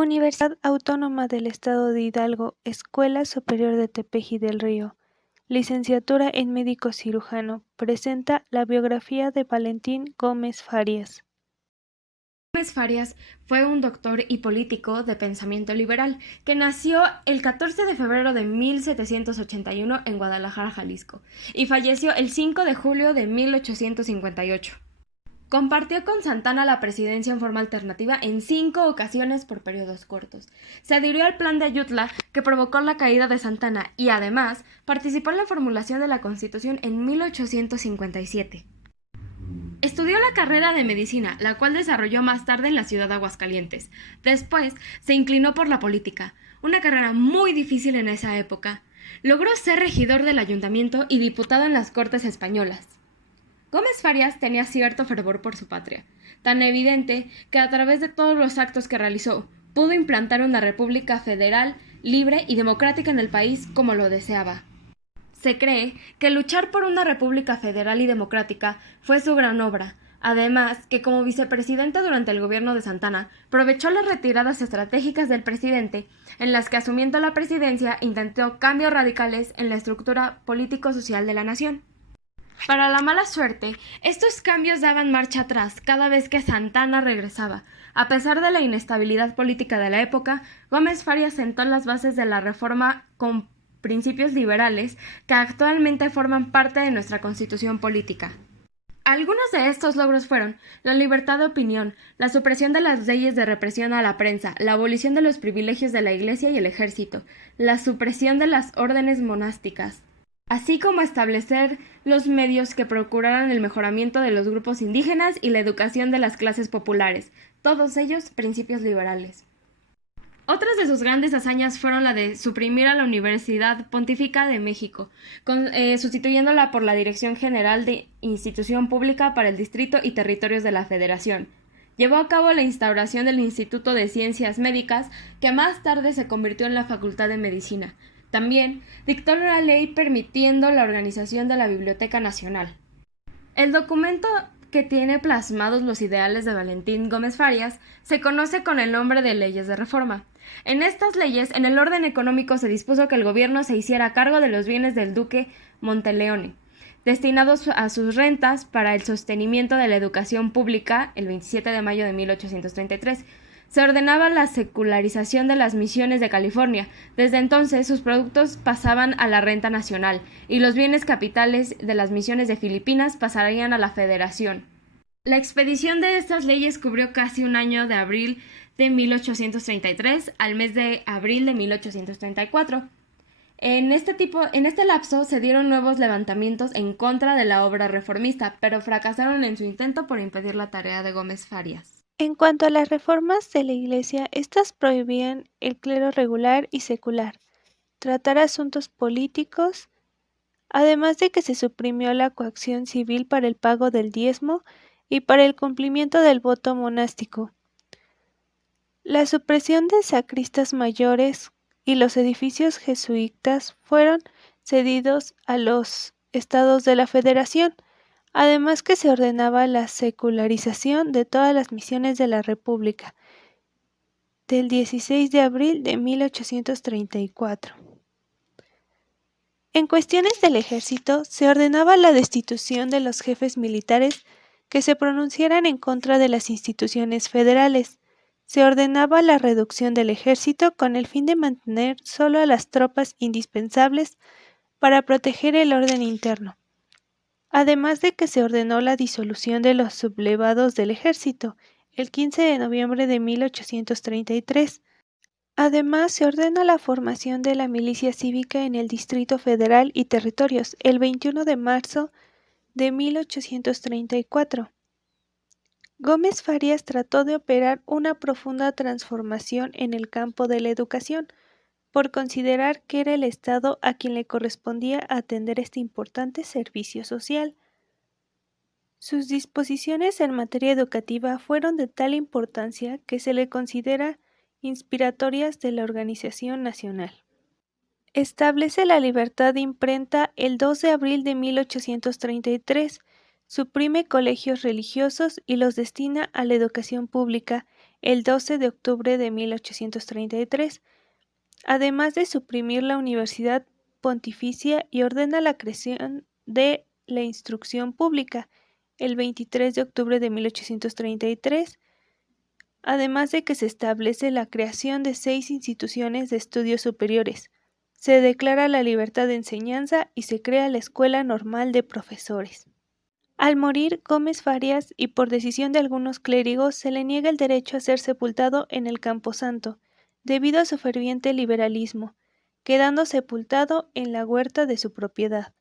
Universidad Autónoma del Estado de Hidalgo, Escuela Superior de Tepeji del Río, licenciatura en Médico Cirujano, presenta la biografía de Valentín Gómez Farías. Gómez Farías fue un doctor y político de pensamiento liberal que nació el 14 de febrero de 1781 en Guadalajara, Jalisco, y falleció el 5 de julio de 1858. Compartió con Santana la presidencia en forma alternativa en 5 ocasiones por periodos cortos. Se adhirió al Plan de Ayutla, que provocó la caída de Santana, y además participó en la formulación de la Constitución en 1857. Estudió la carrera de medicina, la cual desarrolló más tarde en la ciudad de Aguascalientes. Después se inclinó por la política, una carrera muy difícil en esa época. Logró ser regidor del ayuntamiento y diputado en las Cortes españolas. Gómez Farías tenía cierto fervor por su patria, tan evidente que a través de todos los actos que realizó, pudo implantar una república federal, libre y democrática en el país como lo deseaba. Se cree que luchar por una república federal y democrática fue su gran obra, además que como vicepresidente durante el gobierno de Santana, aprovechó las retiradas estratégicas del presidente, en las que asumiendo la presidencia intentó cambios radicales en la estructura político-social de la nación. Para la mala suerte, estos cambios daban marcha atrás cada vez que Santana regresaba. A pesar de la inestabilidad política de la época, Gómez Farías sentó las bases de la reforma con principios liberales que actualmente forman parte de nuestra constitución política. Algunos de estos logros fueron la libertad de opinión, la supresión de las leyes de represión a la prensa, la abolición de los privilegios de la Iglesia y el ejército, la supresión de las órdenes monásticas, así como establecer los medios que procuraran el mejoramiento de los grupos indígenas y la educación de las clases populares, todos ellos principios liberales. Otras de sus grandes hazañas fueron la de suprimir a la Universidad Pontificia de México, sustituyéndola por la Dirección General de Institución Pública para el Distrito y Territorios de la Federación. Llevó a cabo la instauración del Instituto de Ciencias Médicas, que más tarde se convirtió en la Facultad de Medicina. También dictó una ley permitiendo la organización de la Biblioteca Nacional. El documento que tiene plasmados los ideales de Valentín Gómez Farías se conoce con el nombre de Leyes de Reforma. En estas leyes, en el orden económico se dispuso que el gobierno se hiciera cargo de los bienes del duque Monteleone, destinados a sus rentas para el sostenimiento de la educación pública el 27 de mayo de 1833. Se ordenaba la secularización de las misiones de California. Desde entonces, sus productos pasaban a la renta nacional, y los bienes capitales de las misiones de Filipinas pasarían a la Federación. La expedición de estas leyes cubrió casi un año, de abril de 1833 al mes de abril de 1834. En este lapso se dieron nuevos levantamientos en contra de la obra reformista, pero fracasaron en su intento por impedir la tarea de Gómez Farías. En cuanto a las reformas de la Iglesia, estas prohibían el clero regular y secular, tratar asuntos políticos, además de que se suprimió la coacción civil para el pago del diezmo y para el cumplimiento del voto monástico. La supresión de sacristas mayores y los edificios jesuitas fueron cedidos a los estados de la Federación, además que se ordenaba la secularización de todas las misiones de la República, del 16 de abril de 1834. En cuestiones del ejército, se ordenaba la destitución de los jefes militares que se pronunciaran en contra de las instituciones federales. Se ordenaba la reducción del ejército con el fin de mantener solo a las tropas indispensables para proteger el orden interno. Además de que se ordenó la disolución de los sublevados del ejército, el 15 de noviembre de 1833. Además, se ordena la formación de la milicia cívica en el Distrito Federal y Territorios, el 21 de marzo de 1834. Gómez Farías trató de operar una profunda transformación en el campo de la educación, por considerar que era el Estado a quien le correspondía atender este importante servicio social. Sus disposiciones en materia educativa fueron de tal importancia que se le considera inspiratorias de la organización nacional. Establece la libertad de imprenta el 2 de abril de 1833, suprime colegios religiosos y los destina a la educación pública, el 12 de octubre de 1833, además de suprimir la Universidad Pontificia y ordena la creación de la instrucción pública, el 23 de octubre de 1833, además de que se establece la creación de 6 instituciones de estudios superiores. Se declara la libertad de enseñanza y se crea la Escuela Normal de Profesores. Al morir Gómez Farías y por decisión de algunos clérigos se le niega el derecho a ser sepultado en el Camposanto, debido a su ferviente liberalismo, quedando sepultado en la huerta de su propiedad.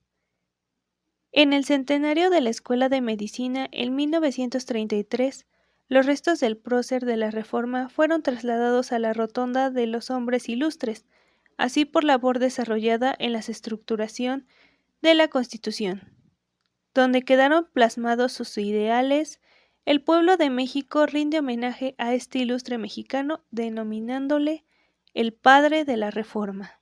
En el centenario de la Escuela de Medicina en 1933, los restos del prócer de la Reforma fueron trasladados a la Rotonda de los Hombres Ilustres, así por labor desarrollada en la estructuración de la Constitución, donde quedaron plasmados sus ideales. El pueblo de México rinde homenaje a este ilustre mexicano denominándole el padre de la Reforma.